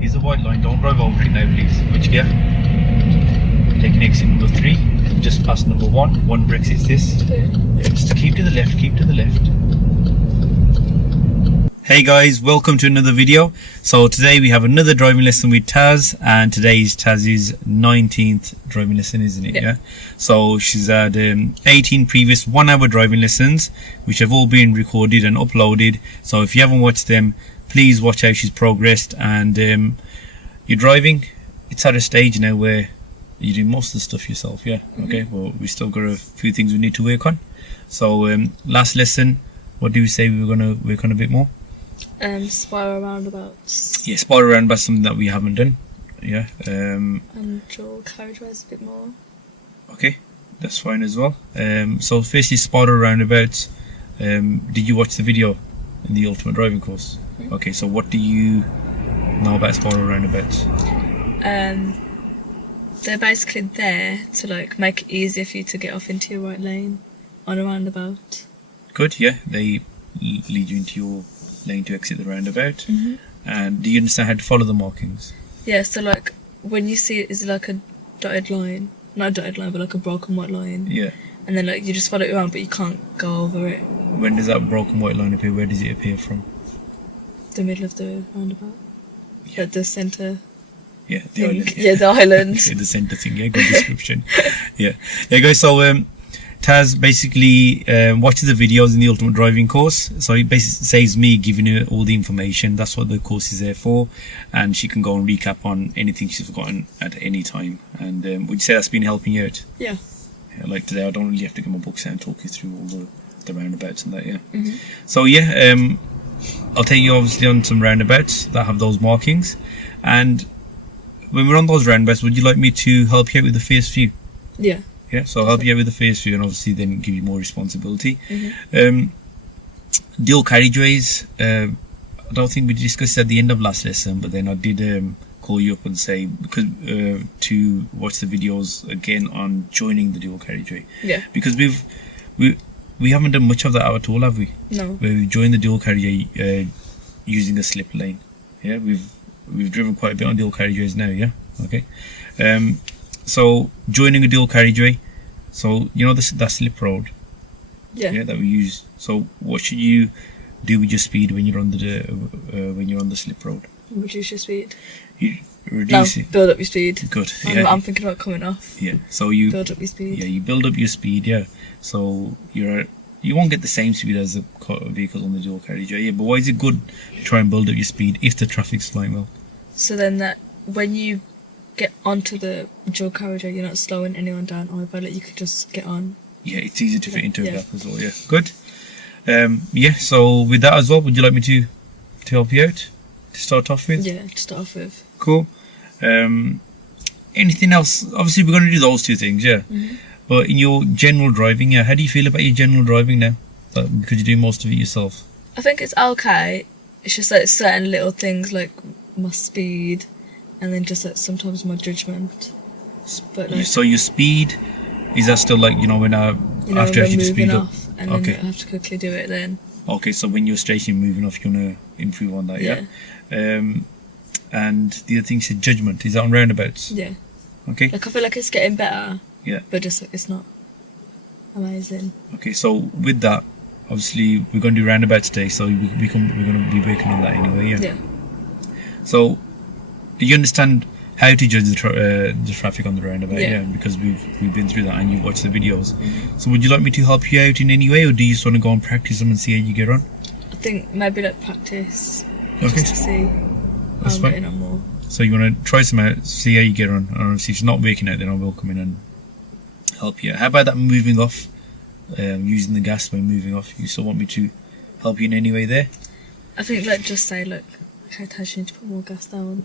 Here's the white line. Don't drive over it now, please. Which gear? Taking exit number 3. Just past number 1. 1 brake is this. Yeah, just keep to the left. Keep to the left. Hey guys, welcome to another video. So today we have another driving lesson with Taz, and today is Taz's 19th driving lesson, isn't it? Yeah. So she's had 18 previous 1-hour driving lessons, which have all been recorded and uploaded. So if you haven't watched them, please watch how she's progressed. And you're driving, it's at a stage now where you're doing most of the stuff yourself. Yeah. Okay. Well, we still got a few things we need to work on. So last lesson, what do we say we were going to work on a bit more? Spiral roundabouts. Yeah, spiral roundabouts, something that we haven't done. Yeah. And dual carriageways a bit more. Okay, that's fine as well. So firstly, spiral roundabouts. Did you watch the video in the ultimate driving course? Mm-hmm. Okay, so what do you know about spiral roundabouts? They're basically there to like make it easier for you to get off into your right lane on a roundabout. Good. Yeah, they lead you into your lane to exit the roundabout. Mm-hmm. And do you understand how to follow the markings? Yeah, so like when you see it is like a dotted line, not a dotted line but like a broken white line. Yeah. And then like you just follow it around but you can't go over it. When does that broken white line appear? Where does it appear from? The middle of the roundabout. Yeah. Like the centre. Yeah, the island. Yeah, the island. The centre thing, yeah, good description. Yeah. Yeah guys, so Taz basically watches the videos in the ultimate driving course, so it basically saves me giving her all the information. That's what the course is there for, and she can go and recap on anything she's forgotten at any time. And would you say that's been helping you out? Yeah. Like today, I don't really have to get my books out and talk you through all the roundabouts and that. Yeah. Mm-hmm. So yeah, I'll take you obviously on some roundabouts that have those markings, and when we're on those roundabouts, would you like me to help you out with the first few? Yeah. Yeah, so I'll help you out with the first few and obviously then give you more responsibility. Mm-hmm. Dual carriageways, I don't think we discussed it at the end of last lesson, but then I did call you up and say because to watch the videos again on joining the dual carriageway. Yeah. Because we haven't done much of that at all, have we? No. Where we've joined the dual carriageway using a slip lane. Yeah, we've driven quite a bit on dual carriageways now. Yeah. Okay. So joining a dual carriageway, so you know that slip road, yeah, that we use. So what should you do with your speed when you're on the slip road? Reduce your speed. You reduce it. Build up your speed. Good. I'm thinking about coming off. Yeah. So you build up your speed. Yeah, you build up your speed. Yeah. So you won't get the same speed as the vehicles on the dual carriageway. Yeah. But why is it good to try and build up your speed if the traffic's flying well? So then that when you get onto the dual carriageway, you're not slowing anyone down either, like you could just get on. Yeah, it's easy to fit into a gap as well. Yeah, good. Yeah, so with that as well, would you like me to help you out to start off with? Yeah, to start off with. Cool. Anything else? Obviously we're going to do those two things, yeah. Mm-hmm. But in your general driving, yeah, how do you feel about your general driving now? Because you're doing most of it yourself. I think it's okay. It's just like certain little things like my speed, and then just like sometimes my judgment. But like, so your speed, is that still like when after you speed up? Off, and then I have to quickly do it then. Okay, so when you're stationary moving off, you want to improve on that, yeah? And the other thing is judgment. Is that on roundabouts? Yeah. Okay. Like I feel like it's getting better. Yeah. But just like it's not amazing. Okay, so with that, obviously we're going to do roundabouts today, so we're going to be working on that anyway, yeah? Yeah. So you understand how to judge the traffic on the roundabout, yeah? Because we've been through that and you've watched the videos. Mm-hmm. So would you like me to help you out in any way, or do you just want to go and practice them and see how you get on? I think maybe like practice. Okay. Just to see That's how I'm getting on more. So you want to try some out, see how you get on, and obviously if it's not working out, then I will come in and help you out. How about that moving off, using the gas when moving off? You still want me to help you in any way there? I think like just say like, okay, Taj, you need to put more gas down.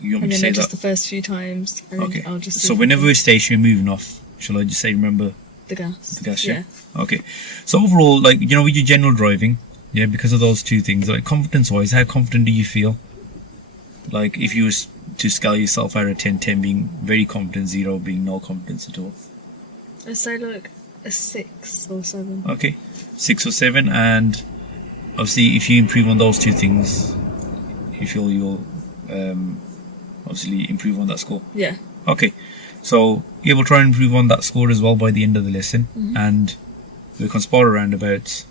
You want me and to then say just that? the first few times, and okay. I'll just. So whenever we're stationary moving off, shall I just say remember the gas? The gas, yeah. Okay. So overall, like with your general driving, yeah, because of those two things, like confidence-wise, how confident do you feel? Like if you was to scale yourself out of 10, 10 being very confident, 0 being no confidence at all. I'd say like a 6 or 7. Okay, 6 or 7, and obviously if you improve on those two things, you feel you'll obviously improve on that score. Yeah. Okay, so yeah, we'll try and improve on that score as well by the end of the lesson, Mhm. and we can spot a roundabouts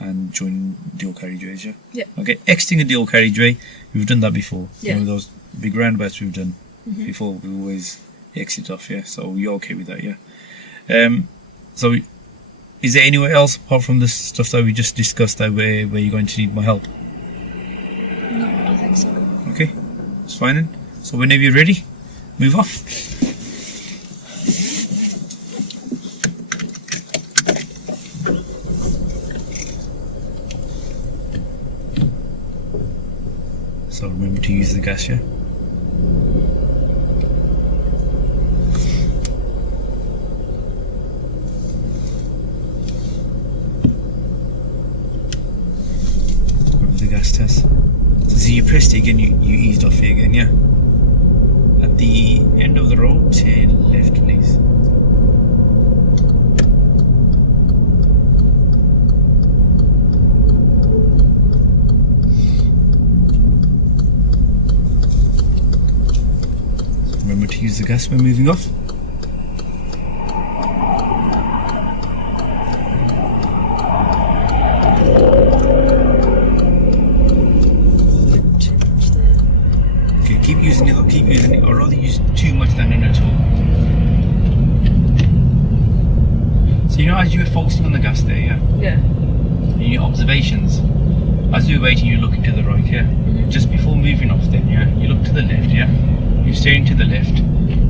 and join dual carriageways. Yeah. Yeah. Okay, exiting a dual carriageway, we've done that before. Yeah. You know, those big roundabouts we've done Mhm. before, we always exit off. Yeah. So you're okay with that? Yeah. So is there anywhere else apart from the stuff that we just discussed that where you're going to need my help? No, I think so. Okay, it's fine then. So whenever you're ready, move off. So remember to use the gas, yeah? Remember the gas test. So see, you pressed it again, you eased off it again, yeah? At the end of the road, turn left, please. Remember to use the gas when moving off. Too much there. Okay, keep using it though, keep using it. I'd rather use too much than none at all. So you know, as you were focusing on the gas there, yeah? Yeah. In your observations, as you were waiting, you look to the right, yeah? Mhm. Just before moving off then, yeah? You look to the left, yeah? You're staring to the left.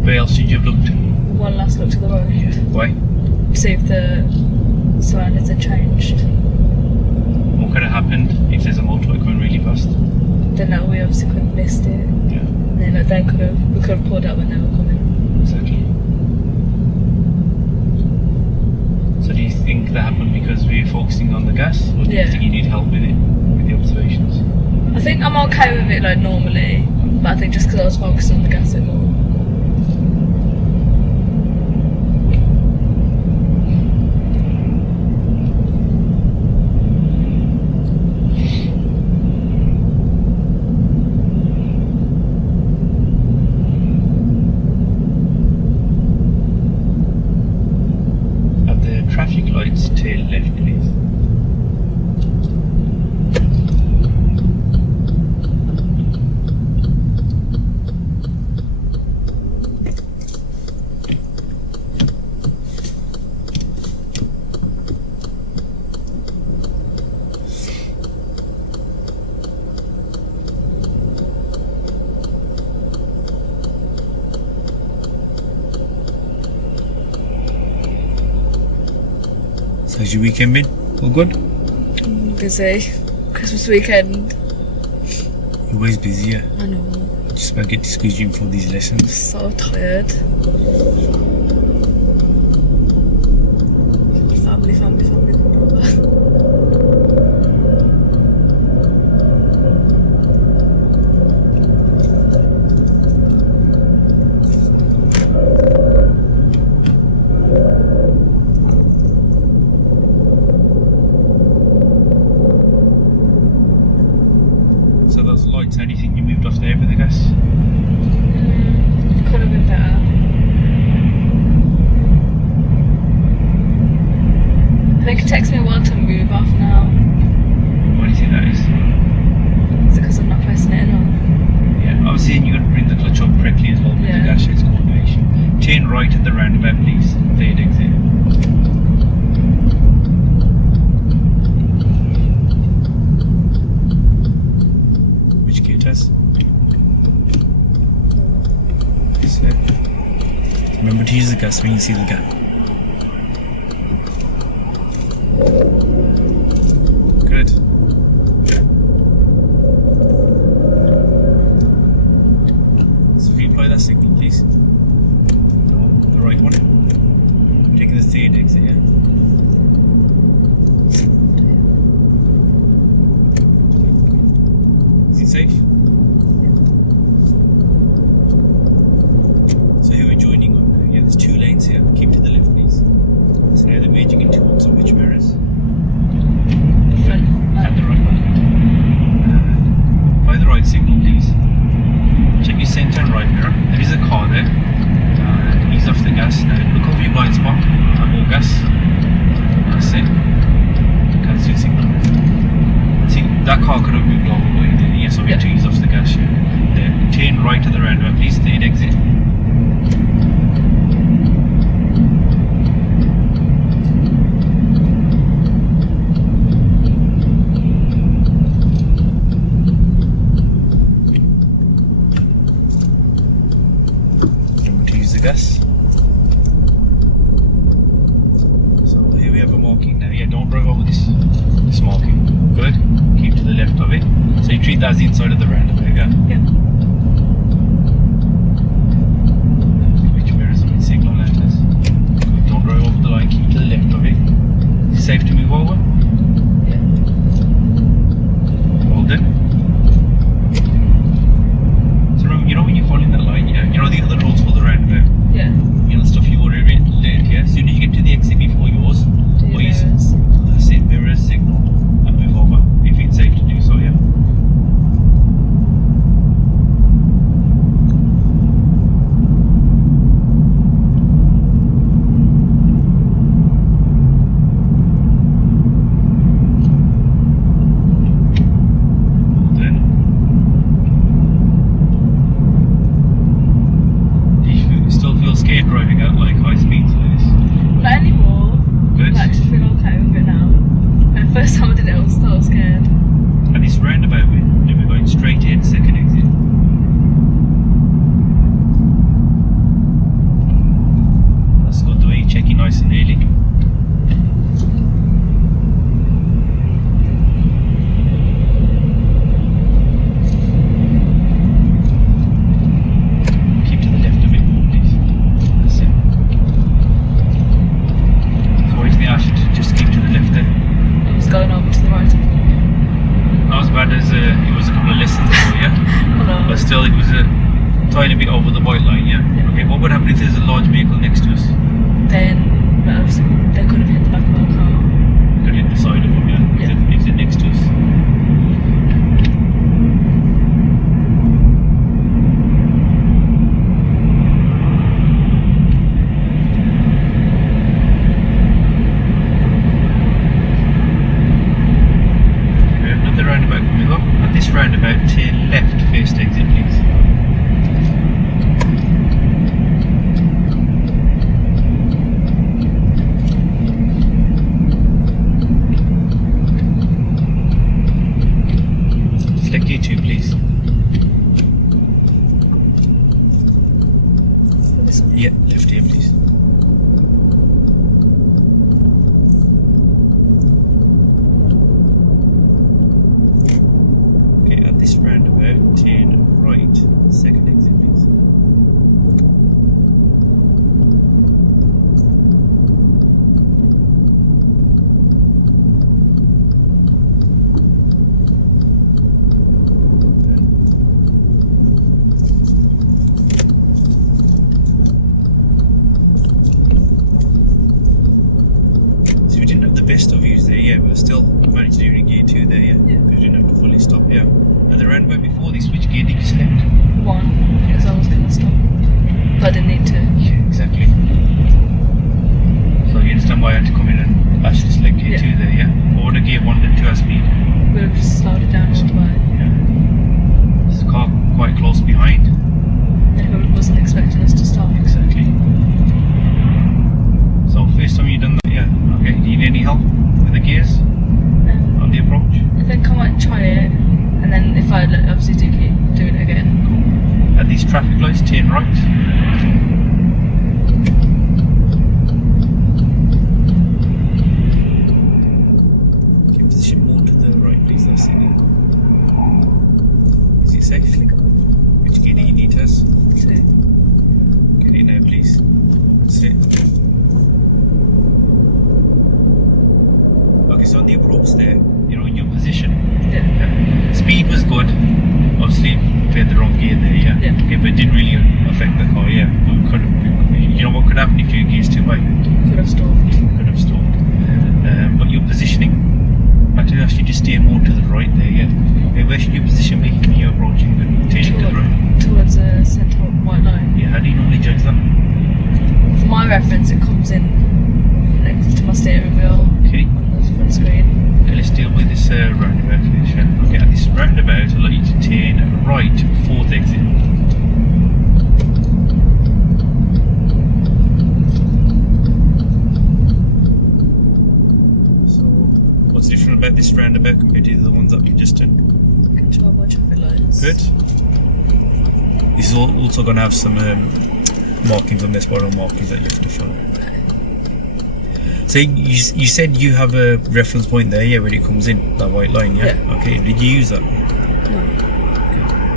Where else should you have looked? One last look to the right. Yeah. Why? See if the surroundings are changed. What could have happened if there's a motorbike going really fast? Then that we obviously could have missed it. Yeah, And then we could have pulled out when they were coming. exactly. So do you think that happened because we were focusing on the gas, or do you Yeah. think you need help with it, with the observations? I think I'm okay with it like normally, but I think just because I was focused on the gas bit more. At the traffic lights, tail left, please. So how's your weekend been? All good? Busy. Christmas weekend. You're always busy, yeah? I know. Just about to get to squeeze you in for these lessons. So tired. Family coming over. So those lights, how do you think you moved off there with the gas? Could have been better. I think it takes me a while to move off now. Why do you think that is? Is it because I'm not pressing it enough? Yeah, obviously you've got to bring the clutch up correctly as well with Yeah. the gas shades coordination. Turn right at the roundabout, please. Third exit. Which gear test? So, remember to use the gas when you see the gap. Good. So reapply that signal, please. No, the right one. Taking the third exit, yeah? Is it safe? So here we're joining on, yeah, there's two lanes here. Keep to the left. roundabout, please. Third exit. Remember to use the gas. So here we have a marking now. Yeah, don't drive over this marking. Good. Keep to the left of it. So you treat that as the inside of the roundabout, yeah? Yeah. Which mirrors and signal lanterns. Don't drive over the line, keep to the left of it. Is it safe to move over? Yeah. Hold it. So remember, you know when you're following that line, yeah? You know the other roads for the roundabout? Yeah. You know the stuff you already learned, yeah? As soon as you get to the exit before yours, Do your or you mirrors. that's it, mirrors, signal, and move over. If it's safe to do so, yeah? Scared driving at like high speeds like this. Not anymore. Good. I actually feel okay with it now. And the first time I did it, I was so scared. And this roundabout we're going straight in, second exit. That's good, the way you're checking nice and early. Keep to the left a bit, please. That's it. So always the ask you to just keep to the left then. I was going over to the right. Not as bad as it was a couple of lessons ago, yeah? Oh no. But still, it was a tiny bit over the white line, yeah? Yeah. Okay, what would happen if there's a large vehicle next to us? Then, but obviously, they could have hit the back of our car. We could hit the side of them, yeah? Yeah. If they're next to us. We have another roundabout coming up. At this roundabout, turn left, first exit, please. Select gear 2, please. For this one. Yeah, left here, please. Okay, at this roundabout, turn right, second exit, please. So we didn't have the best of views there, yeah, but still managed to do it in gear 2 there, yeah? Yeah. Because we didn't have to fully stop, yeah. And the roundabout before this, which gear did you select? One, because I was going to stop. But I didn't need to. Yeah, exactly. So you understand why I had to come in and actually select gear Yeah. 2 there, yeah? What would a gear 1 and 2 have speed? Would have just slowed it down all the way. Yeah. This car quite close behind. And who wasn't expecting us to stop. Exactly. So first time you've done that, yeah. Okay, do you need any help with the gears on the approach? I think I might try it, and then if I obviously do keep doing it again. At these traffic lights, turn right. Keep position more to the right, please. That's it. Yeah. Is it safe? Which gear do you need, Tess? 2. Get in there, please. That's it. Okay, so on the approach there, you're in your position. Yeah. Yeah. Speed was good. Obviously, we had the wrong gear there, yeah? Yeah. Okay, but it didn't really affect the car, yeah. But you know what could happen if your gear's too high? Could have stopped. Could have stalled. But your positioning, had to actually just steer more to the right there, yeah? Okay, where should your position be when you're approaching and turning to the right? Towards the centre white line. Yeah, how do you normally judge that? For my reference, it comes in next to my steering wheel Okay. on the front screen. Okay, let's deal with this roundabout here, shall we? Okay, at this roundabout, I'd like you to turn right, fourth exit. good. This is also going to have some markings on this, spiral markings that you have to follow. So you said you have a reference point there, yeah, where it comes in, that white line, yeah? Okay, did you use that? No.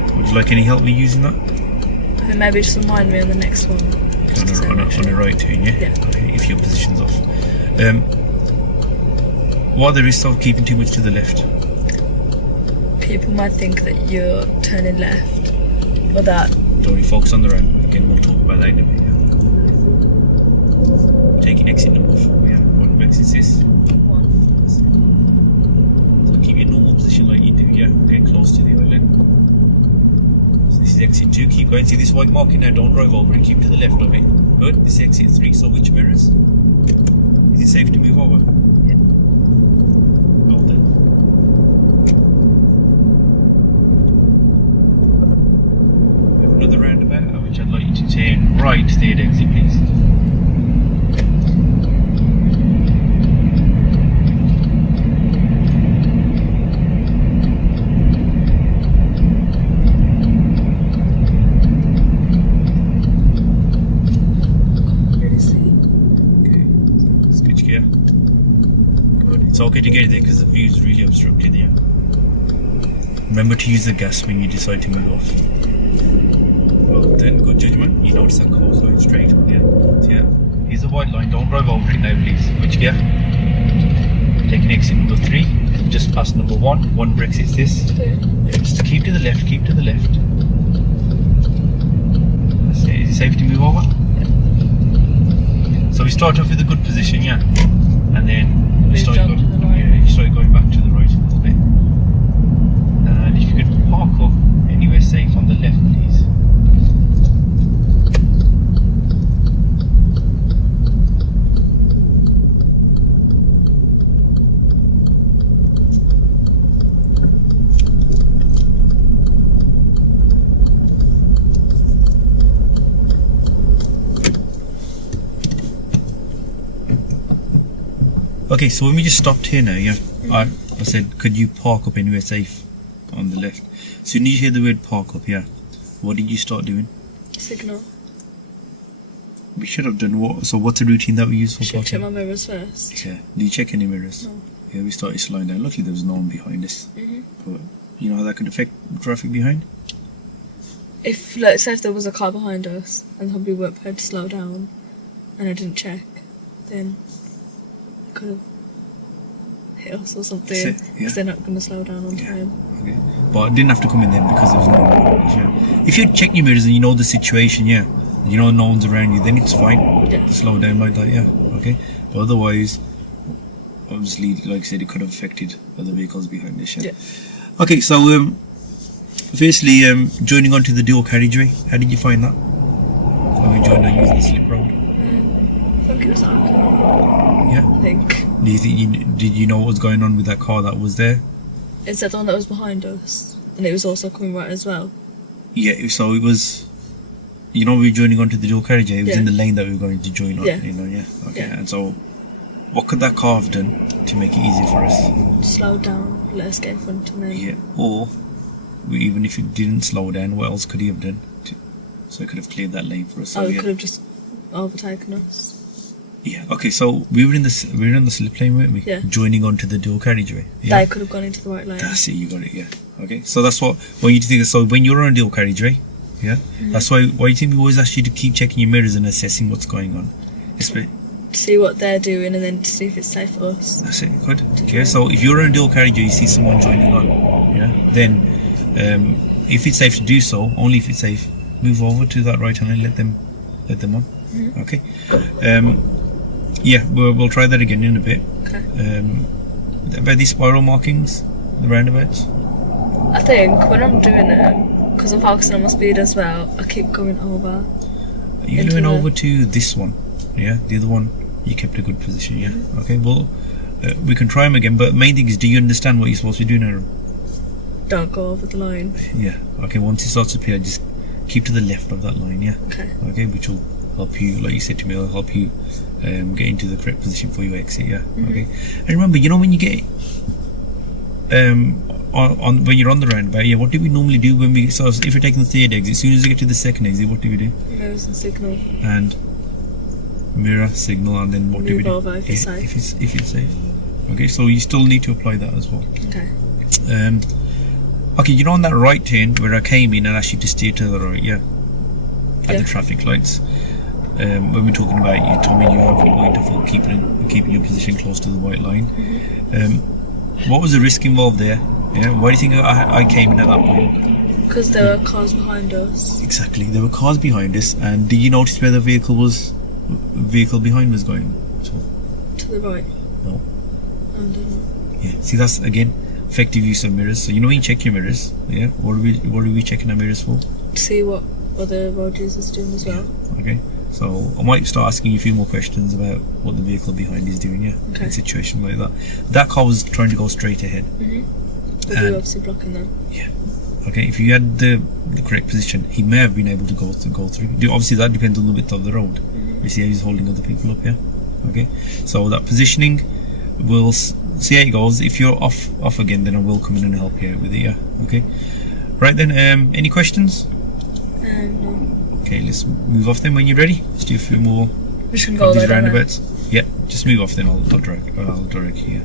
Okay. Would you like any help with using that? I think maybe just remind me on the next one. Okay, on the right turn, yeah? Yeah. Okay, if your position's off. What are the risks of keeping too much to the left? People might think that you're turning left, or that. Don't really focus on the round. Again, we'll talk about that in a bit, yeah? Taking exit number 4, yeah? What exit is this? 1. So keep your normal position like you do, yeah? Okay, close to the island. So this is exit 2, keep going. See this white marking now, don't drive over it, keep to the left of it. Good, this is exit 3, so which mirrors? Is it safe to move over? Yeah. Well done. We have another roundabout, which I'd like you to turn right to the exit, please. It's okay to get there because the view is really obstructed here. Remember to use the gas when you decide to move off. Well then, good judgment. You notice that car's going straight. Yeah. So yeah, here's the white line. Don't drive over it now, please. Which gear? Taking exit number 3. Just past number 1. 1 exits this. Okay. Yeah, just to keep to the left. Keep to the left. That's it. Is it safe to move over? Yeah. So we start off with a good position, yeah, and then. You Moved start on to the right. Yeah, you start going back to the right a little bit. And if you could park up anywhere safe on the left, please. Okay, so when we just stopped here now, yeah, I said, could you park up anywhere safe on the left? So when you hear the word park up, yeah, what did you start doing? Signal. We should have done what? So what's the routine that we use for Should check parking? my mirrors first. Yeah. Did you check any mirrors? No. Yeah, we started slowing down. Luckily there was no one behind us. Mhm. But you know how that could affect traffic behind? If, like, say if there was a car behind us and somebody weren't prepared to slow down, and I didn't check, then it could have hit us or something. That's it, Because yeah. they're not going to slow down on Yeah. time. Okay. But it didn't have to come in then because there was no one behind us, yeah. If you check your mirrors and you know the situation, yeah, you know no one's around you, then it's fine. Yeah. To slow down like that, yeah. Okay. But otherwise, obviously, like I said, it could have affected other vehicles behind us, yeah. Yeah. Okay, so firstly, joining onto the dual carriageway, how did you find that? When we joined on using the slip road? I think it was that. Yeah. I think. Do you think did you know what was going on with that car that was there? Is that the one that was behind us? And it was also coming right as well? Yeah, so it was, you know, we were joining onto the dual carriageway, it was Yeah. in the lane that we were going to join on, Yeah. you know, yeah. Okay, Yeah. and so what could that car have done to make it easier for us? Slow down, let us get in front and then. Yeah, or even if it didn't slow down, what else could he have done? So it could have cleared that lane for us. So Oh, it yeah. could have just overtaken us. Yeah. Okay. So we were in the slip lane, weren't we? Yeah. Joining onto the dual carriageway. Yeah. They could have gone into the right lane. That's it. You got it. Yeah. Okay. So that's what when you think. So when you're on a dual carriageway, yeah. Mm-hmm. That's why you think we always ask you to keep checking your mirrors and assessing what's going on. To see what they're doing and then to see if it's safe for us. That's it. Good. Yeah. So if you're on a dual carriageway, you see someone joining on, yeah. Then, if it's safe to do so, only if it's safe, move over to that right hand and let them on. Mhm. Okay. Yeah, we'll try that again in a bit. Okay. About these spiral markings, the roundabouts. I think when I'm doing it, because I'm focusing on my speed as well, I keep going over. You're Into going the- over to this one, yeah. The other one, you kept a good position, yeah. Mm-hmm. Okay. Well, we can try them again, but main thing is, do you understand what you're supposed to do now? Don't go over the line. Yeah. Okay. Once it starts to appear, just keep to the left of that line, yeah. Okay. Okay, which will help you, like you said to me, it'll help you get into the correct position for your exit, yeah. Mhm. Okay. And remember, you know when you get on when you're on the roundabout, yeah, what do we normally do when we, so if you're taking the third exit, as soon as you get to the second exit, what do we do? Mirrors and signal. And mirror, signal, and then what do we Move do? over if it's safe. If it's safe. Okay, so you still need to apply that as well. Okay. Okay, you know on that right turn where I came in and asked you to steer to the right, yeah? At the traffic lights. When we're talking about you told me you have a point of keeping your position close to the white line. What was the risk involved there? Yeah, why do you think I came in at that point? Because there were cars behind us. Exactly, there were cars behind us, and did you notice where the vehicle behind was going? So, To the right. no. I don't know. Yeah, see, that's again effective use of mirrors. So you know when you check your mirrors, yeah, what are we checking our mirrors for? To see what other road users are doing as well. Okay, so I might start asking you a few more questions about what the vehicle behind is doing, yeah, Okay. in a situation like that. That car was trying to go straight ahead. But you're obviously blocking them. Okay, if you had the correct position, he may have been able to go through. Obviously, that depends on the width of the road. You see how he's holding other people up, yeah. Okay, so that positioning, we'll see how it goes. If you're off again, then I will come in and help you out with it, yeah. Okay, right then. Any questions? No. Okay, let's move off then when you're ready. Let's do a few more We should go of these there, don't we? roundabouts. Yeah, just move off then. I'll direct you. Yeah.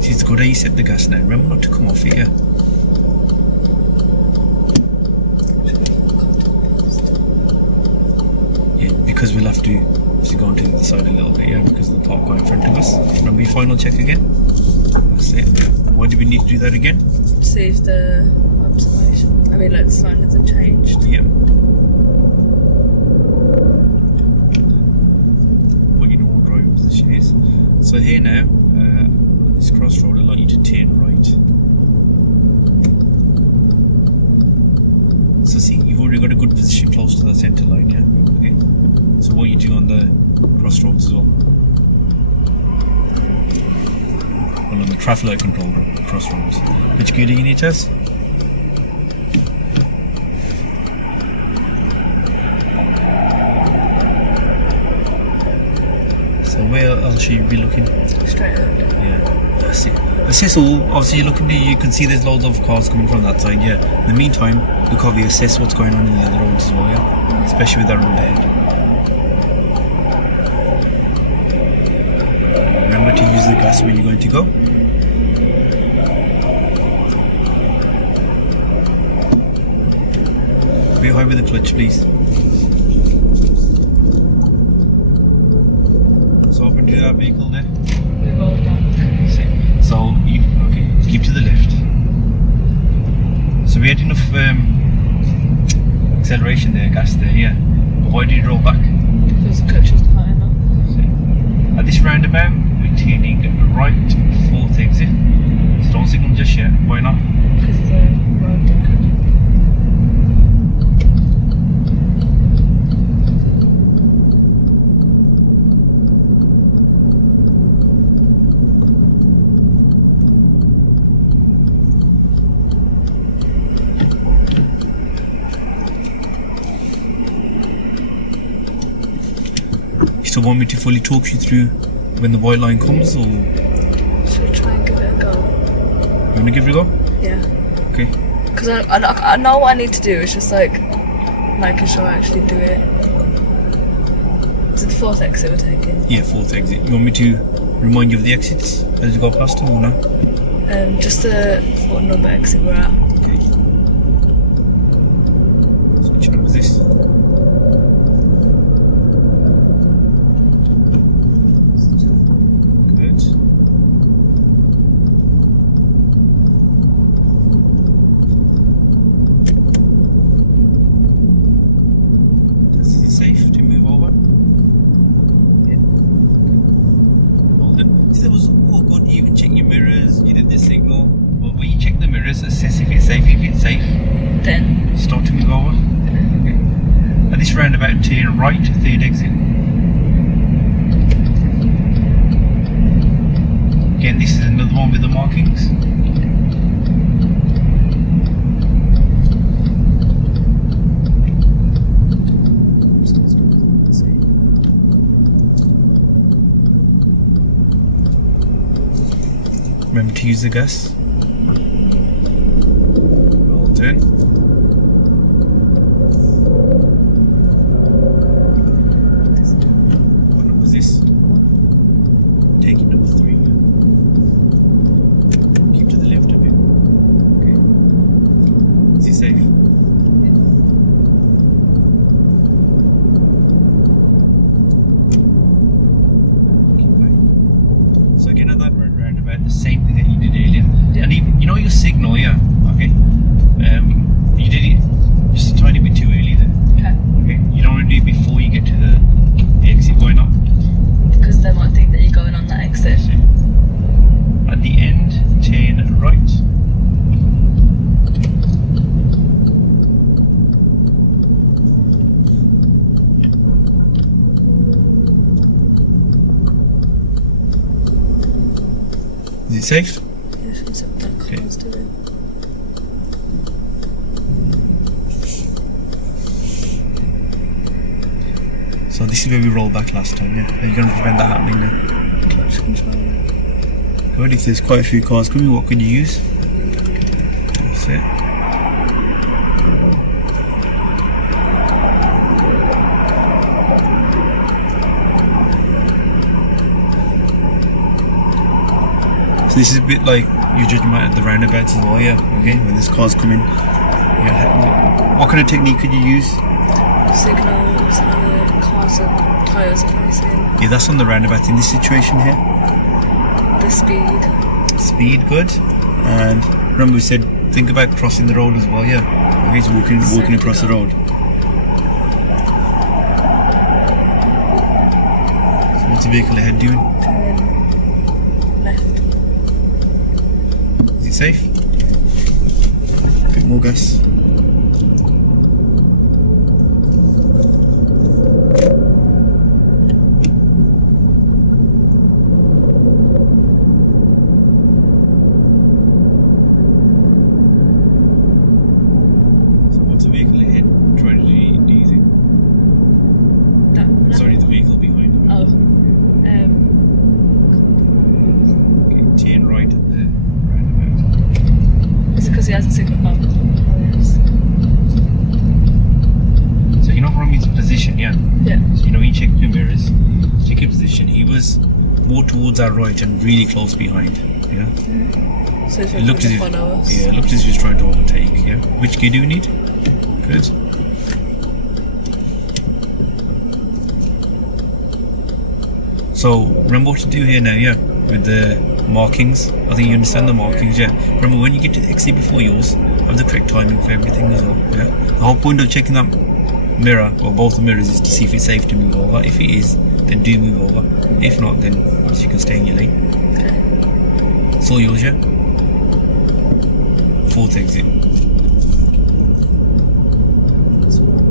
See, it's good how you set the gas now. Remember not to come off it, yeah. Yeah, because we'll have to obviously go onto the side a little bit, yeah, because of the park car in front of us. Remember your final check again? That's it. Why do we need to do that again? See if the observation, the signage have changed. Yep. What your normal driving position is. So here now, on this crossroad, I'd like you to turn right. So see, you've already got a good position close to that centre line, yeah? Okay. So what you do on the crossroads as well. Well, on the traffic light control crossroads. Which gear do you need, Tess? So where else should you be looking? Straight up. Yeah, that's it. Assess all. Obviously, you can see there's loads of cars coming from that side. Yeah. In the meantime, look over here, assess what's going on in the other roads as well. Yeah. Especially with that road ahead. Remember to use the gas when you're going to go. Be high with the clutch, please. So up into that vehicle there. Move over. So you keep to the left. So we had enough acceleration there, gas there, yeah. But why did you roll back? Because the clutch wasn't high enough. At this roundabout, we're turning right, 4th exit. So don't signal just yet. Why not? Because of the road. You still want me to fully talk you through when the white line comes, or you Should we try and give it a go? want to give it a go? Yeah. Okay. Because I know what I need to do. It's just making sure I actually do it. Is it the 4th exit we're taking? Yeah, 4th exit. You want me to remind you of the exits as you go past them, or no? Just what number exit we're at. Okay. So which number is this? Good. Is it safe to move over? Yeah. Well then, see, that was all good. You even checked your mirrors, you did the signal. But when you check the mirrors, assess if it's safe. If it's safe, Then. start to move over. Okay. At this roundabout, turn right, 3rd exit. Again, this is another one with the markings. Remember to use the gas. Well done. What number is this? Taking number 3. Keep to the left a bit. Okay. Is it safe? Keep going. So again at that roundabout, the same thing that you did earlier. Yeah. And even, you know your signal, yeah? Okay. You did it just a tiny bit too early there. Okay. You don't want to do it before you get to the exit. Why not? Because they might think that you're going on that exit. At the end, turn right. Is it safe? Yes, except that Okay. car's doing. So this is where we rolled back last time, yeah? Are you going to prevent that happening now? Clutch control. Good, if there's quite a few cars coming, what could you use? That's it. So this is a bit like your judgment at the roundabouts as well, yeah? Okay, when there's cars coming. Yeah. What kind of technique could you use? Signals, how the cars are, tyres are facing, Yeah, that's on the roundabouts. In this situation here, the speed. speed, good. And remember we said, think about crossing the road as well, yeah? Okay, so walking Safety across the car. road. So what's the vehicle ahead doing? Turn left. Is it safe? A bit more gas. So what's the vehicle ahead trying to do, is it? That. Sorry, the vehicle behind him. Oh. Okay, turn right at the roundabout. Is it because he hasn't signalled? Oh, yes. So you know from his position, yeah? Yeah. So you know when you check your mirrors, check your position, he was more towards our right and really close behind, yeah? So if It you're looked as to if, follow us. yeah, it looked as if he was trying to overtake, yeah? Which gear do we need? Good. So remember what to do here now, yeah? With the markings. I think you understand the markings, yeah? Remember when you get to the exit before yours, have the correct timing for everything as well, yeah? The whole point of checking that mirror, or both the mirrors, is to see if it's safe to move over. If it is, then do move over. If not, then obviously you can stay in your lane. Okay. It's all yours, yeah? Fourth exit. That's one.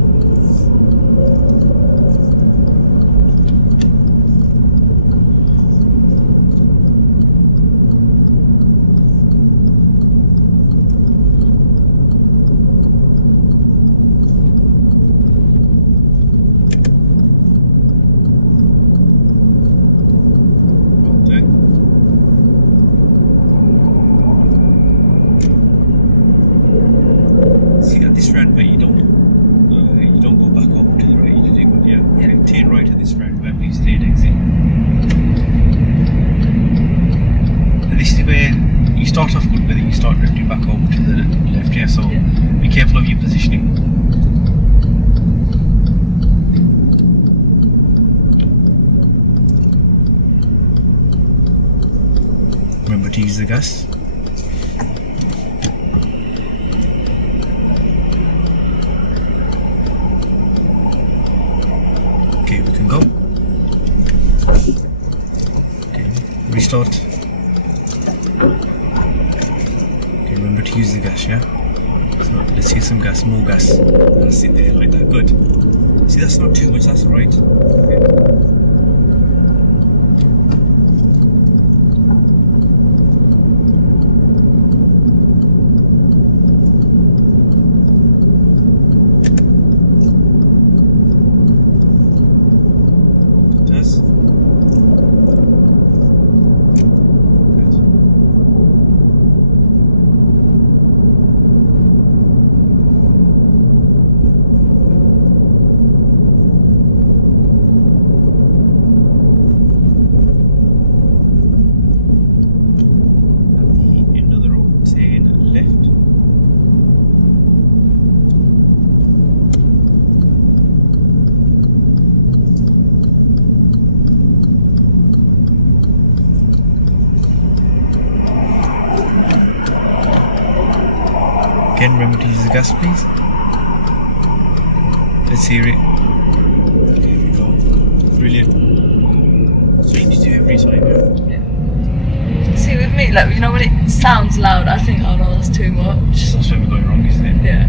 Well done. See, at this roundabout you don't go back over to the right. You did it good, yeah. Yeah. Okay, turn right at this roundabout, please. Third exit. And this is where you start off good, but then you start drifting back over to the left, yeah. So Yeah. be careful of your positioning. Remember to use the gas. Okay, we can go. Okay, restart. Okay, remember to use the gas, yeah? So let's use some gas, more gas. That's it there, like that, good. See, that's not too much, that's alright. Okay. It does. Good. again, remember to use the gas, please. Let's hear it. There we go. Brilliant. So you need to do every time, yeah? See, with me, like, you know when it sounds loud, I think, oh no, that's too much. That's where we're going wrong, isn't it? Yeah.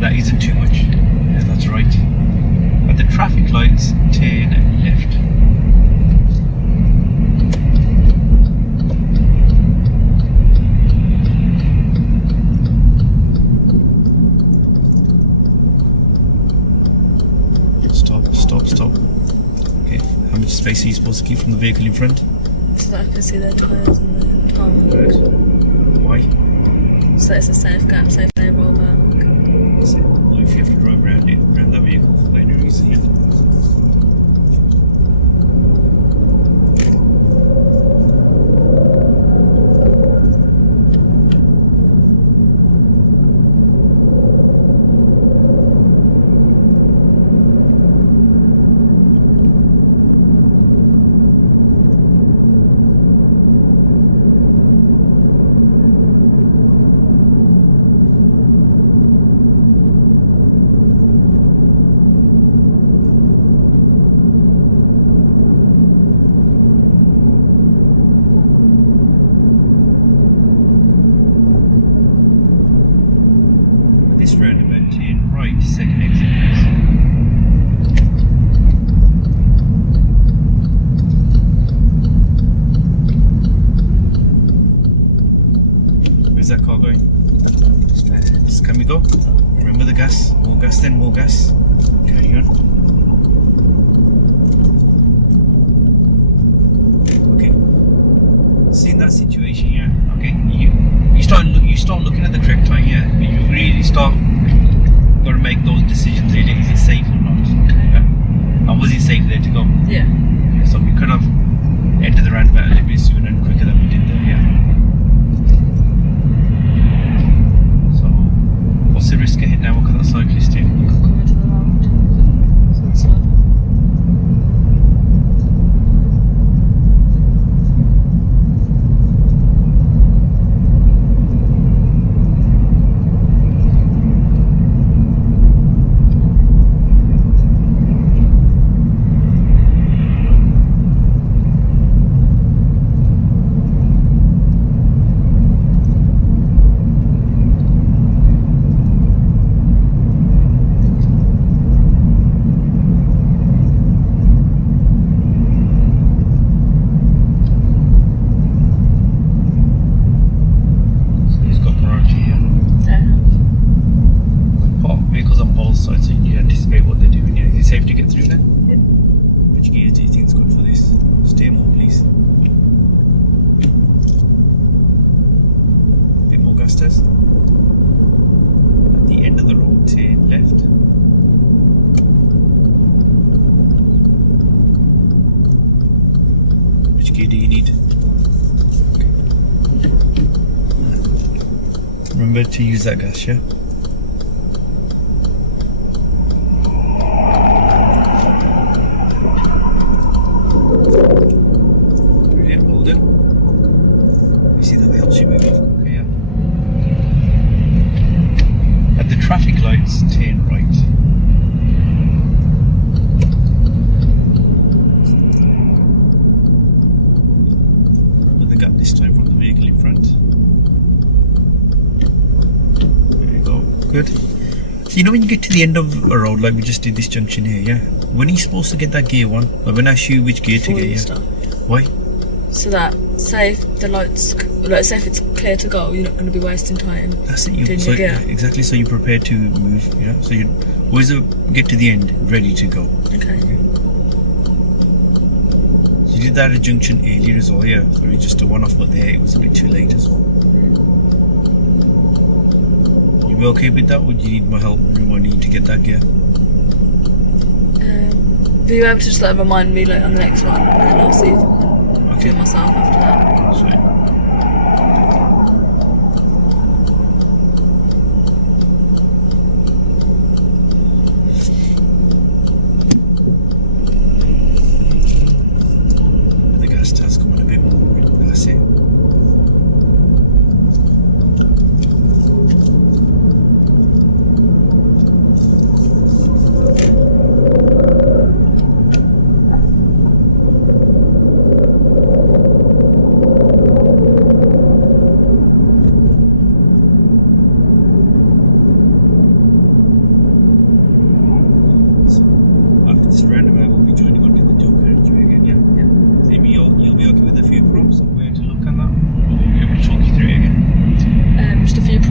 That isn't too much. Yeah, that's right. At the traffic lights, turn left. Stop. Okay, how much space are you supposed to keep from the vehicle in front? So that I can see their tyres and the car. Good. Why? So that it's a safe gap, safe they roll back. Or if you have to drive around it, around that vehicle for any reason, yeah. This roundabout, turn right, second exit, please. Where's that car going? Straight. Can we go? Remember the gas? More gas then, more gas. Carry on. Okay. See in that situation, yeah. Okay. You start looking at the correct time, yeah. You really start got to make those decisions. Really, is it safe or not? Yeah. And was it safe there to go? Yeah. Yeah. So we could have entered the roundabout a little bit sooner and quicker than we did there. Yeah. So, what's the risk ahead now? What can that cyclist do? Coming to the road. So it's like, sides so you anticipate what they're doing. Yeah, is it safe to get through now? Yep. Which gears do you think is good for this? Steer more, please. A bit more gas test. At the end of the road, turn left. Which gear do you need? Remember to use that gas, yeah? Brilliant, well done. You see that helps you move off quicker, yeah? At the traffic lights, turn right. With the gap this time from the vehicle in front. Good. So you know when you get to the end of a road, like we just did this junction here, yeah? When are you supposed to get that gear one? Like when I ask you which gear to get, yeah? Stop. Why? So that, say if the lights, like say if it's clear to go, you're not going to be wasting time. That's it. doing So, your gear. yeah, exactly. So you're prepared to move, you know? So you always get to the end ready to go. Okay. So you did that at a junction earlier as well, yeah? So it was just a one-off, but there it was a bit too late as well. You be okay with that? Would you need my help reminding you to get that gear? Be you able to just like remind me like on the next one, and then I'll see if I can do it myself after that. That's fine. With the gas test coming a bit more, that's it.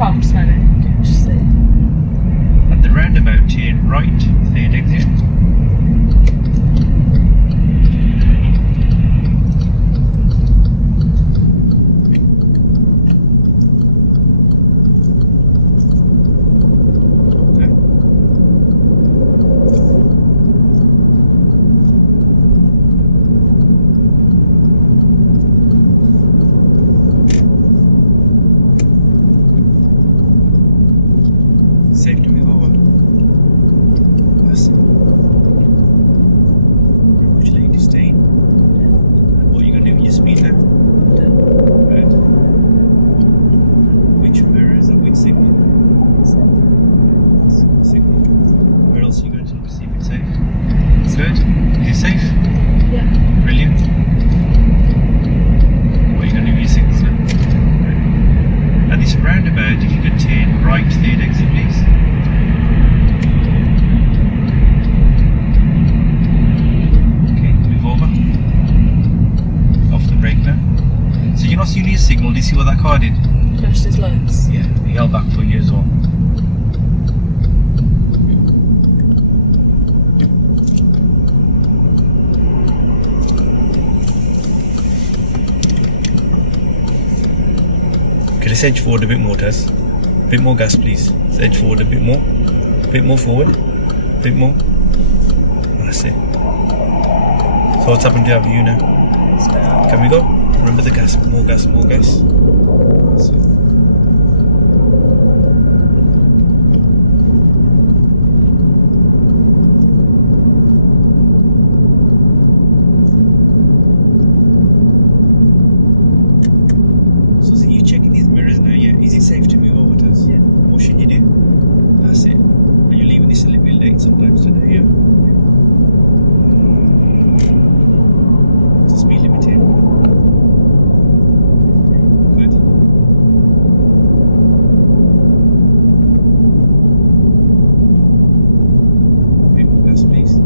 can't smell it. You can just see. At the roundabout, turn right, third exit. Safe to move over. That's it. Very much late to stay. And what are you going to do with your speed now? Good. Which mirrors and which signal? Signal. Where else are you going to see if it's safe? It's good. Is it safe? Yeah. Brilliant. What are you going to do with your signals now? Good. At this roundabout, if you could turn right, third exit, please. So you're not seeing your signal, do you see what that car did? Flashed his lights. Yeah, he held back for you as well. Okay, let's edge forward a bit more, Taz. A bit more gas, please. Let's edge forward a bit more. A bit more forward. A bit more. That's it. So what's happened to our view now? Can we go? Remember the gas, more gas, more gas. That's it. So you checking these mirrors now, yeah? Is it safe to move over to us? Yeah. And what should you do? That's it. And you're leaving this a little bit late sometimes today, yeah? It's a speed limit here. Good. Bit more gas, please.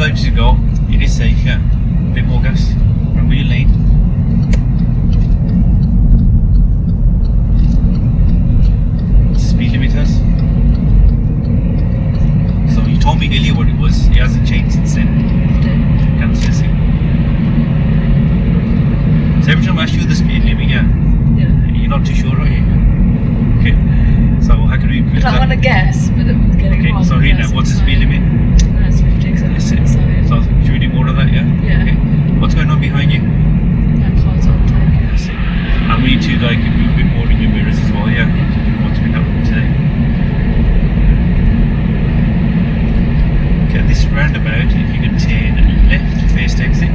Once you go, it is safe, yeah. A bit more gas. Remember your lane. What's the speed limit has? So you told me earlier what it was. It hasn't changed since then. Cancel this thing. So every time I ask you the speed limit, yeah? Yeah. You're not too sure, are you? Okay. So how can we improve that? I want to guess, but I'm getting okay, wrong. so here now, what's the speed limit? That's 50, so That's it. So should we do more of that, yeah? Yeah. Okay. What's going on behind you? That car's on time. That's it. And we need to like improve a bit more in your mirrors as well, yeah? What's been happening today? Okay, this roundabout, if you can turn left, first exit.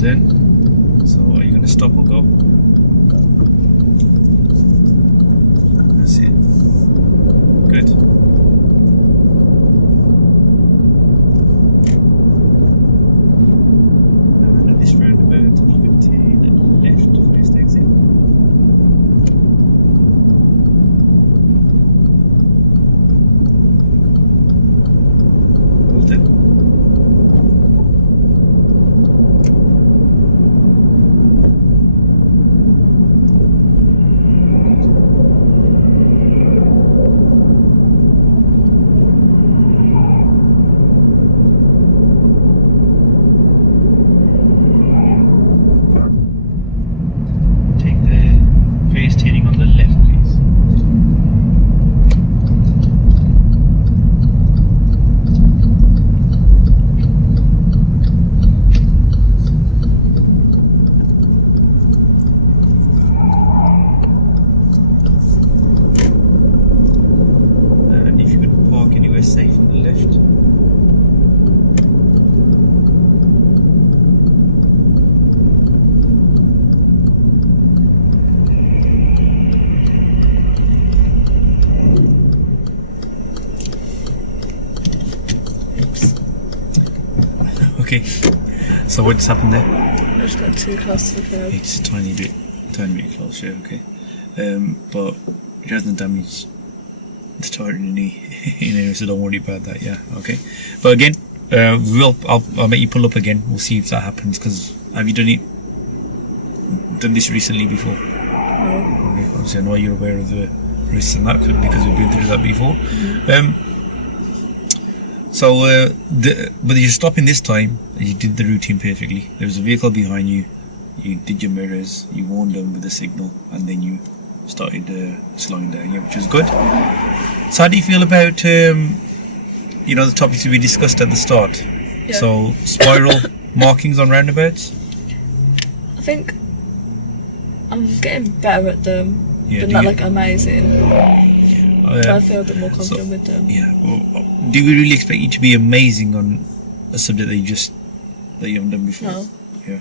Then, so are you going to stop or go? That's it. Good. And at this roundabout, if you can turn left, first exit. Well done. Okay. So what just happened there? I just got too close to the curb. Okay, just a tiny bit close, yeah, okay. But it hasn't damaged the tire in any, so don't worry about that, yeah, okay. But again, I'll make you pull up again. We'll see if that happens. Because have you done this recently before? No. Okay, obviously I know you're aware of the risks and that because we've been through that before. But you're stopping this time. You did the routine perfectly. There was a vehicle behind you. You did your mirrors. You warned them with the signal, and then you started slowing down. Yeah, which was good. So how do you feel about the topics we discussed at the start? Yeah. So spiral markings on roundabouts. I think I'm getting better at them, Yeah, but do not you- like amazing. But I feel a bit more confident with them. Yeah. Well, do we really expect you to be amazing on a subject that you haven't done before? No. Yeah.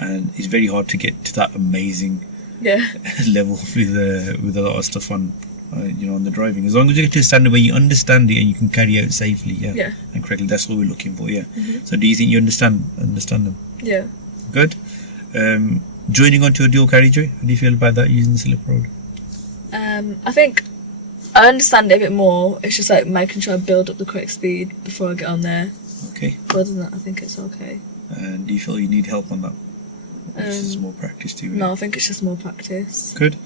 And it's very hard to get to that amazing Yeah. level with a lot of stuff on on the driving. As long as you get to a standard where you understand it and you can carry out safely, Yeah. and correctly, that's what we're looking for. Yeah. So do you think you understand them? Yeah. Good. Joining onto a dual carriageway, how do you feel about that using the slip road? I think I understand it a bit more. It's just like making sure I build up the correct speed before I get on there. Okay. But other than that, I think it's okay. And do you feel you need help on that? This is more practice too. No, I think it's just more practice. Good.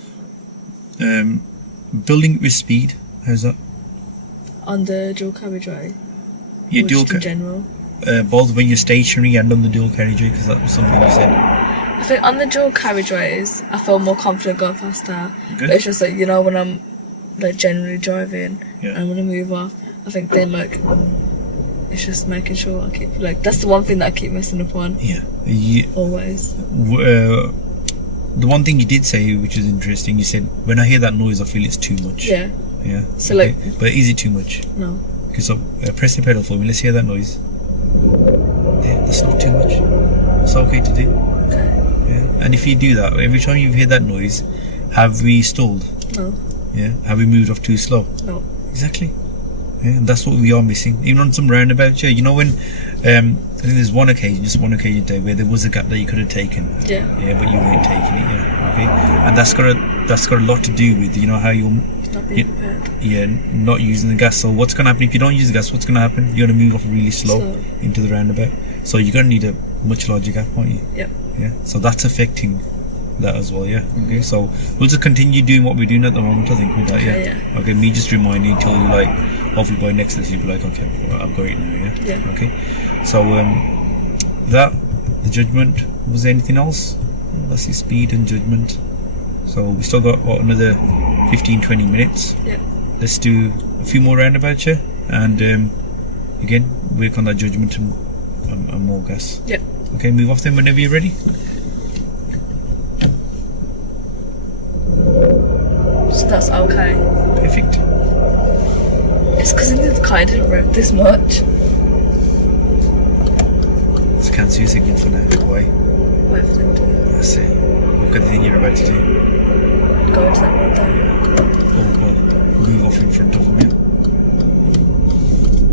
Building with speed, how's that? On the dual carriageway. Yeah, or dual just in general. both when you're stationary and on the dual carriageway, because that was something you said. I think on the dual carriageways, I feel more confident going faster. Good. But it's just like, when I'm like generally driving Yeah. and when I move off, I think then like it's just making sure I keep that's the one thing that I keep messing up on Yeah. always. The one thing you did say, which is interesting, you said when I hear that noise, I feel it's too much. Yeah. Yeah. So like but is it too much? no. Okay, so press the pedal for me. Let's hear that noise. Yeah, that's not too much. It's okay to do. Okay. Yeah. And if you do that, every time you hear that noise, have we stalled? No. Yeah. Have we moved off too slow? No. Exactly. Yeah, and that's what we are missing. Even on some roundabouts, when I think there's one occasion today where there was a gap that you could have taken. Yeah. Yeah, but you weren't taking it. Yeah. Okay. And that's got a lot to do with how you're Not being prepared. not using the gas. So what's gonna happen if you don't use the gas? What's gonna happen? You're gonna move off really slow Slow. into the roundabout. So you're gonna need a much larger gap, aren't you? Yep. Yeah. So that's affecting that as well. Yeah. Okay. So we'll just continue doing what we're doing at the moment. I think with that. Okay, Yeah. Okay. Me just remind you until you hopefully by next lesson you'll be like, okay, well, I've got it now. Yeah. Yeah. Okay. So the judgment. Was there anything else? That's the speed and judgment. So we still got another 15-20 minutes. Yeah. Let's do a few more roundabouts here, and again work on that judgment and more gas. Yeah. Okay, move off then whenever you're ready. So that's okay. Perfect. It's because the car didn't rev this much. Let's cancel your signal for now. Why? Wait for them to That's it. Look at the thing you're about to do. go into that road there. Oh well, move off in front of them. Yeah.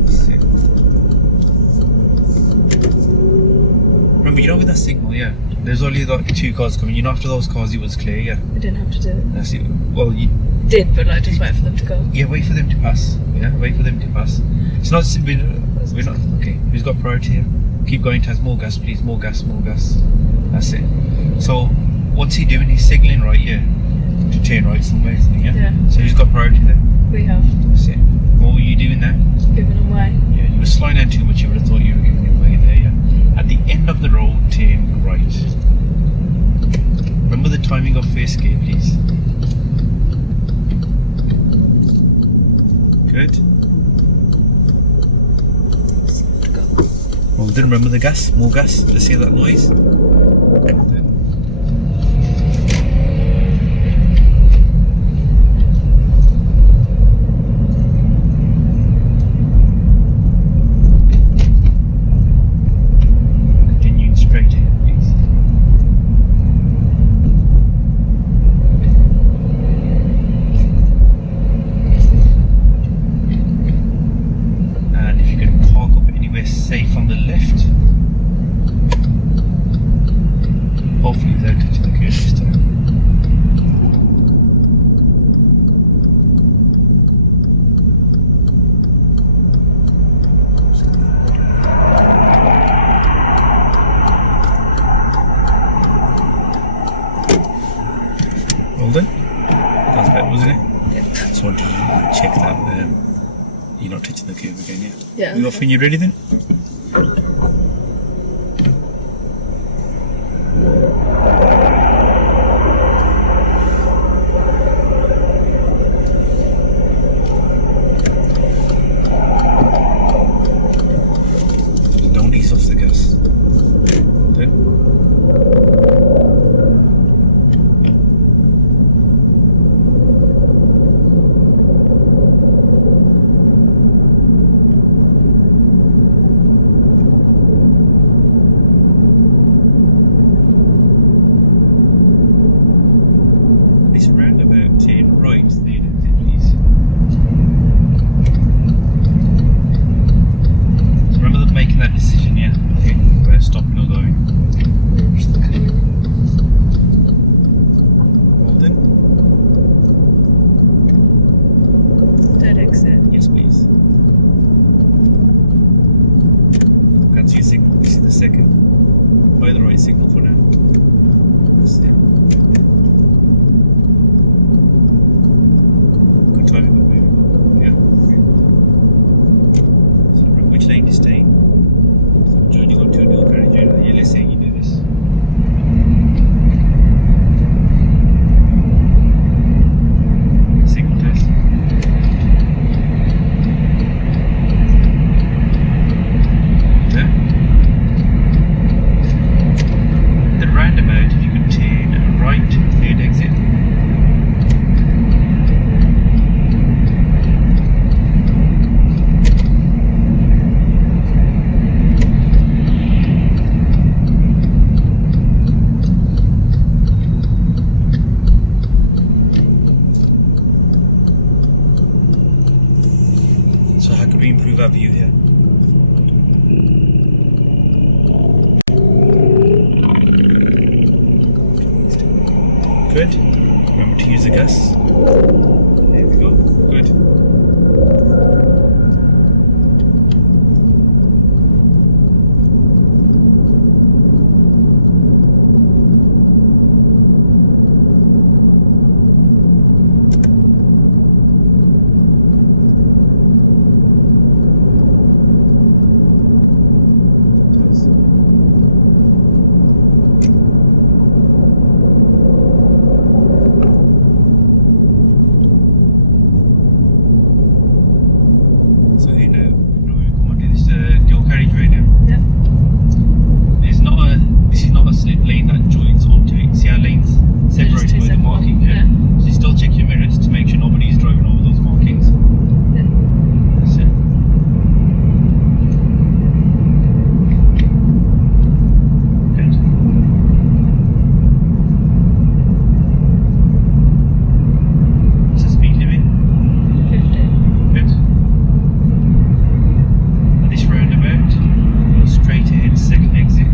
That's it. Remember, with that signal, yeah. There's only like 2 cars coming. After those cars, it was clear. Yeah. We didn't have to do it. That's it. Well, you. Did, but just wait for them to go. Yeah, wait for them to pass. Yeah, wait for them to pass. It's not. We're not. Okay, who's got priority here? Keep going, Taz. More gas, please. More gas, more gas. That's it. So, what's he doing? He's signalling right, yeah, to turn right somewhere, isn't he? Yeah. Yeah. So who's got priority there? We have. That's it. What were you doing there? Giving them way. Yeah, you were slowing down too much. You would have thought you were giving him way there. Yeah. At the end of the road, turn right. Remember the timing of first gear, please. Good. Go. Well, then remember the gas. More gas. Let's hear that noise. Continuing straight ahead, please. And if you can park up anywhere safe on the left. you're not touching the curve again, yeah? Yeah. We off when you're ready then? Don't ease off the gas. Hold it. This roundabout, turn right there, please. Remember that making that decision, yeah? Okay, about stopping or going. Hold in. Third exit. Yes, please. Cancel your signal. This is the second. Buy the right signal for now. That's it. Good timing of moving on. Yeah. Okay. So remember which lane to stay in. So joining onto a dual carriage area. Yeah, let's say you do this. Signal test. There. The roundabout, if you could turn right, third exit. So how could we improve our view here? Good. Remember to use the gas. There we go. Good. So here now, we come onto this dual carriageway now. Yep. This is not a slip lane that joins onto it. See how lanes separate two by the separate marking, ones, yeah? So you still check your mirrors to make sure nobody is driving over those markings. Yeah. That's it. Good. What's the speed limit? 50. Good. And this roundabout, go straight ahead, second exit.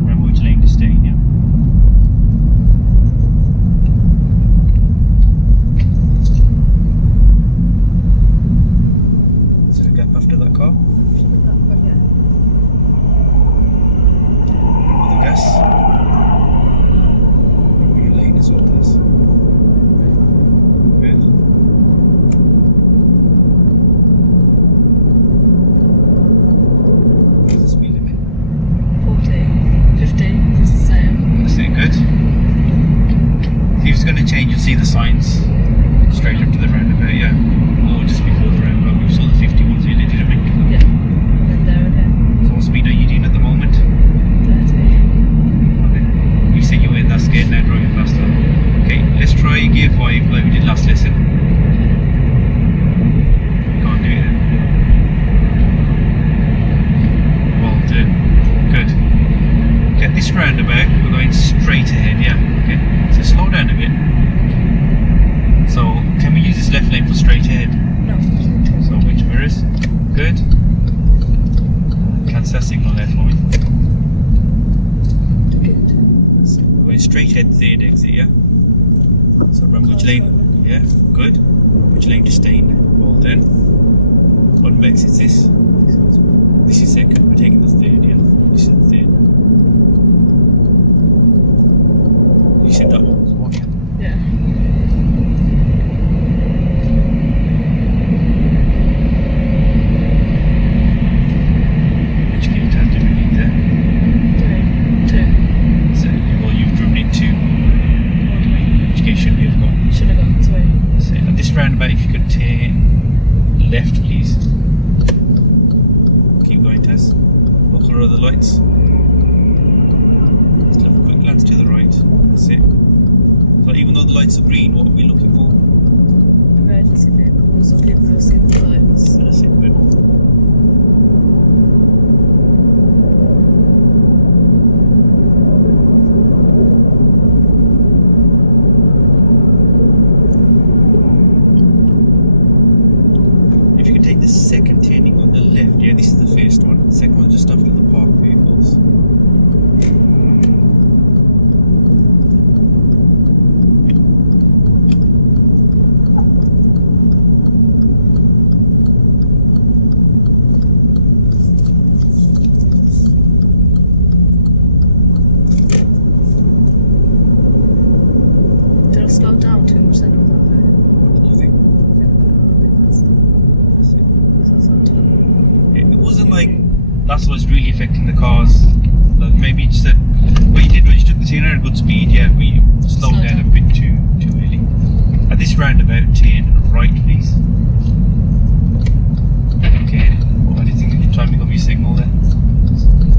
Remember which lane to stay in, yeah? So the gap after that car, That one, yeah. remember the gas. Remember your lane as well, Tess. Good. What's the speed limit? 40. 50. It's the same. That's it, good. If it's going to change, you'll see the signs straight up to the roundabout, yeah? Or just before the roundabout. We saw the 50 ones earlier, didn't we? Yeah. And there and there. So what speed are you doing at the moment? 30. Okay. You said you weren't that scared, now driving faster. Okay, let's try gear 5 like we did last lesson. Can't do it then. Well done. Good. Get this roundabout, we're going straight ahead, yeah? Okay, so slow down a bit. So, can we use this left lane for straight ahead? No. So, which mirrors? Good. Cancel that signal there for me. Good. That's it. We're going straight ahead, third exit, yeah? So, remember which lane? Yeah, good. Remember which lane to stay in. Well done. What exit is this? This is second, we're taking the third, yeah? This is the third. You said that one was one, yeah? Yeah. What colour are the lights? Just have a quick glance to the right. That's it. So even though the lights are green, what are we looking for? Emergency vehicles or people who are skipping lights. That's it, good. If you could take the second turning on the left, yeah, this is the first one. The second one's just after the parked vehicles. Did I slow down too much then or was that okay? What did you think? I think I could have gone a bit faster. That's it. Because I was on time. It wasn't like that's what's really affecting the cars. Like maybe just that what you did was you took the turn at a good speed, yeah, but you slowed Slow down a down. bit too early. At this roundabout, turn right, please. Okay. What do you think of your timing of your signal there?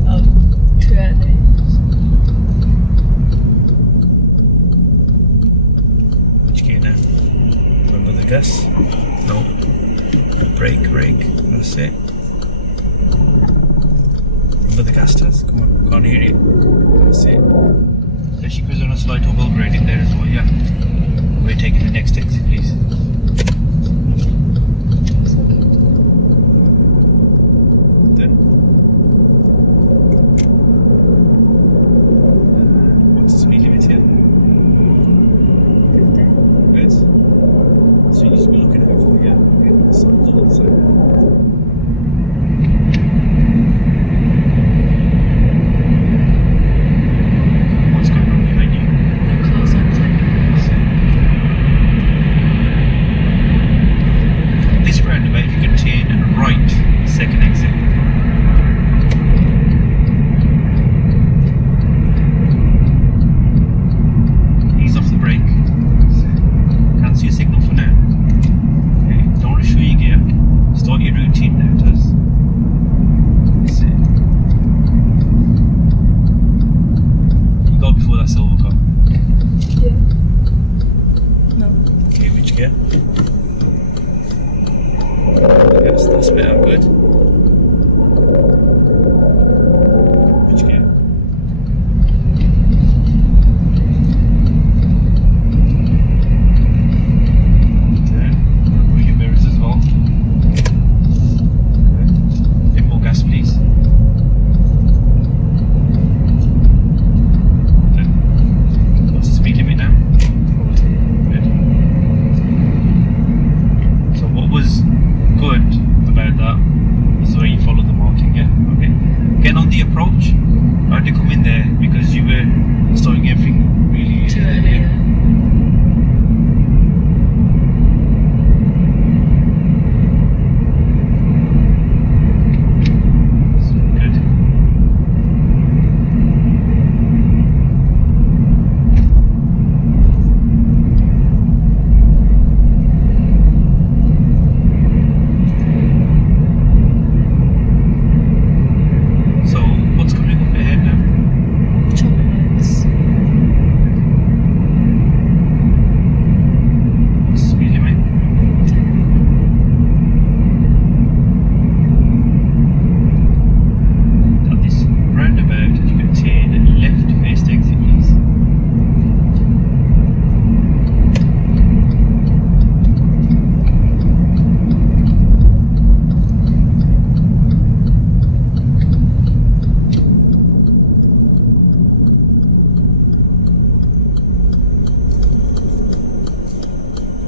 Oh, too early. Which gear now? Remember the gas? No. Brake. That's it. Remember the gas test. Come on, can't hear you. That's it. Especially because on a slight overall gradient there as well, yeah. We're taking the next exit, please. Then. What's the speed limit here? 50. Good. So you need to be looking out for, yeah. Okay, the signs all the time. What's going on behind you? The cars aren't taking. This roundabout, if you can turn right, second exit. Ease off the brake. Cancel your signal for now. Okay, don't rush through your gear. Start your routine now, Taz. That's it. You go before that silver car. Yeah. No. Okay, which gear? Yes, that's better, good. Which gear? Turn. Remove your mirrors as well. Good. Bit more gas, please. Good. What's the speed limit now? 40. Good. So what was good about that is the way you followed the marking, yeah? Okay. Again on the approach, I had to come in there because you were starting everything really Too early. yeah. Yeah. So, good. So what's coming up ahead now? Traffic lights. What's the speed limit? 40. At this roundabout, if you could turn left first exit, please.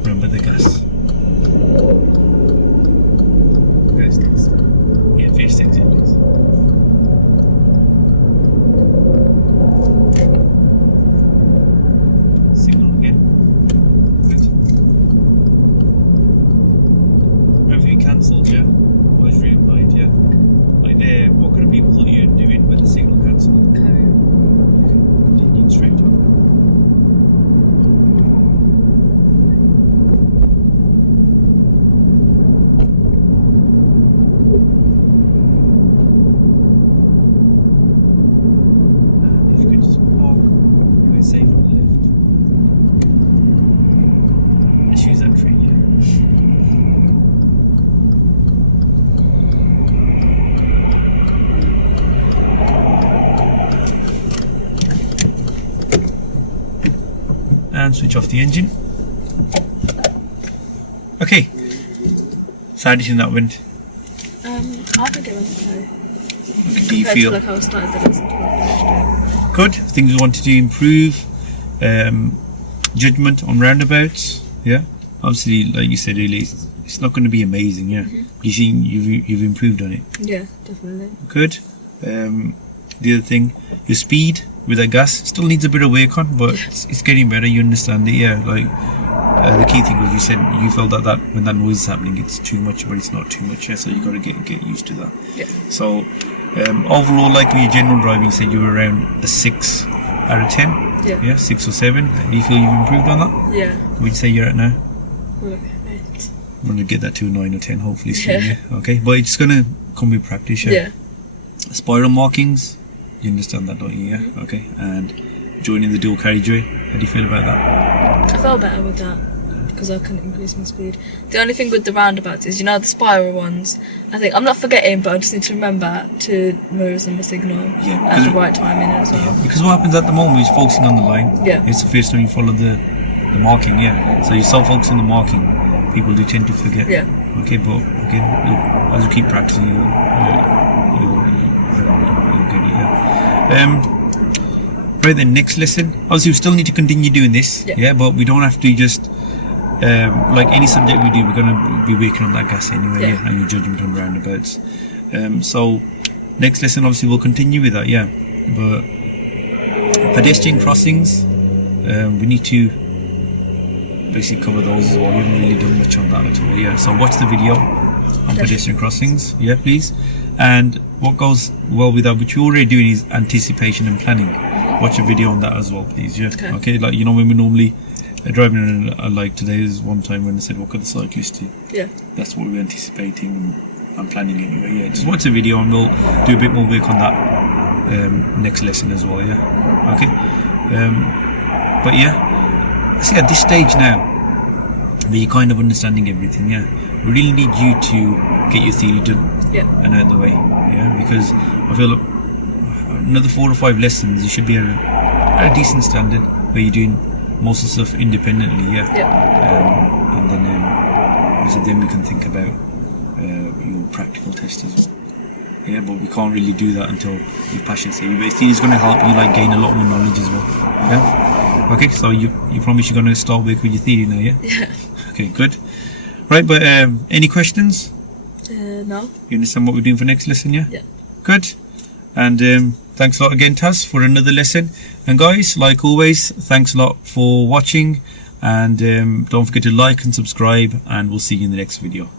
Remember the gas. First exit. Yeah, first exit, please. Signal again. Good. Remember you cancelled, yeah? Always reapplied, yeah? Like there, what kind of people thought you were doing when the signal cancelled? Carry on. Continuing straight on now. and switch off the engine. Okay. So how do you think that went? I think it went okay. Okay, do you Compared feel to like how I started the lesson to how I finished good? Things you wanted to improve? Judgment on roundabouts? Yeah. Obviously, like you said earlier, it's not going to be amazing. Yeah. You think you've improved on it? it. Yeah, definitely. Good. The other thing, your speed with that gas still needs a bit of work on, but it's getting better. You understand it, yeah. Like the key thing was you said you felt that when that noise is happening, it's too much, but it's not too much. Yeah, so you got to get used to that. Yeah. So overall, like with your general driving, you said you were around a 6 out of 10. Yeah. Yeah, 6 or 7. Do you feel you've improved on that? Yeah. Would you say you're at now? Well, right. I'm gonna get that to a 9 or 10, hopefully soon. Yeah. Yeah. Okay, but it's gonna come with practice. Yeah. Spiral markings, you understand that, don't you? Yeah. Okay. And joining the dual carriageway, how do you feel about that? I felt better with that because I couldn't increase my speed. The only thing with the roundabouts is, you know, the spiral ones. I think I'm not forgetting, but I just need to remember to move them a signal at the right timing as well. Because what happens at the moment is focusing on the line. Yeah. It's the first time you follow the marking. Yeah. So you're so focused on the marking, people do tend to forget. Yeah. Okay, but again, as you keep practicing, you'll get it. Yeah. Right then, next lesson. Obviously, we still need to continue doing this. Yeah. But we don't have to just like any subject we do. We're going to be working on that gas anyway. Yeah. Yeah, and your judgment on roundabouts. So next lesson, obviously, we'll continue with that. Yeah, but pedestrian crossings, we need to basically cover those as well. We haven't really done much on that at all. Yeah, so watch the video on pedestrian crossings. Yeah, please. And what goes well with that, which we're already doing, is anticipation and planning. Watch a video on that as well, please. Yeah. Okay. Like, you know, when we normally driving, like today is one time when I said, what could the cyclist do? Yeah. That's what we're anticipating and planning anyway. Yeah. Just watch the video and we'll do a bit more work on that next lesson as well. Yeah. Okay. But yeah, see, at this stage now, where you're kind of understanding everything, yeah, we really need you to get your theory done. Yeah. And out of the way, yeah, because I feel like another 4 or 5 lessons you should be at a decent standard where you're doing most of the stuff independently, yeah. Yeah. And then so then we can think about your practical test as well. Yeah, but we can't really do that until you pass your theory. But theory is going to help you like gain a lot more knowledge as well. Yeah. Okay, so you promise you're going to start work with your theory now, yeah? Yeah. Okay, good. Right, but any questions? No. You understand what we're doing for next lesson, yeah? Yeah. Good. And thanks a lot again, Taz, for another lesson. And guys, like always, thanks a lot for watching. And don't forget to like and subscribe. And we'll see you in the next video.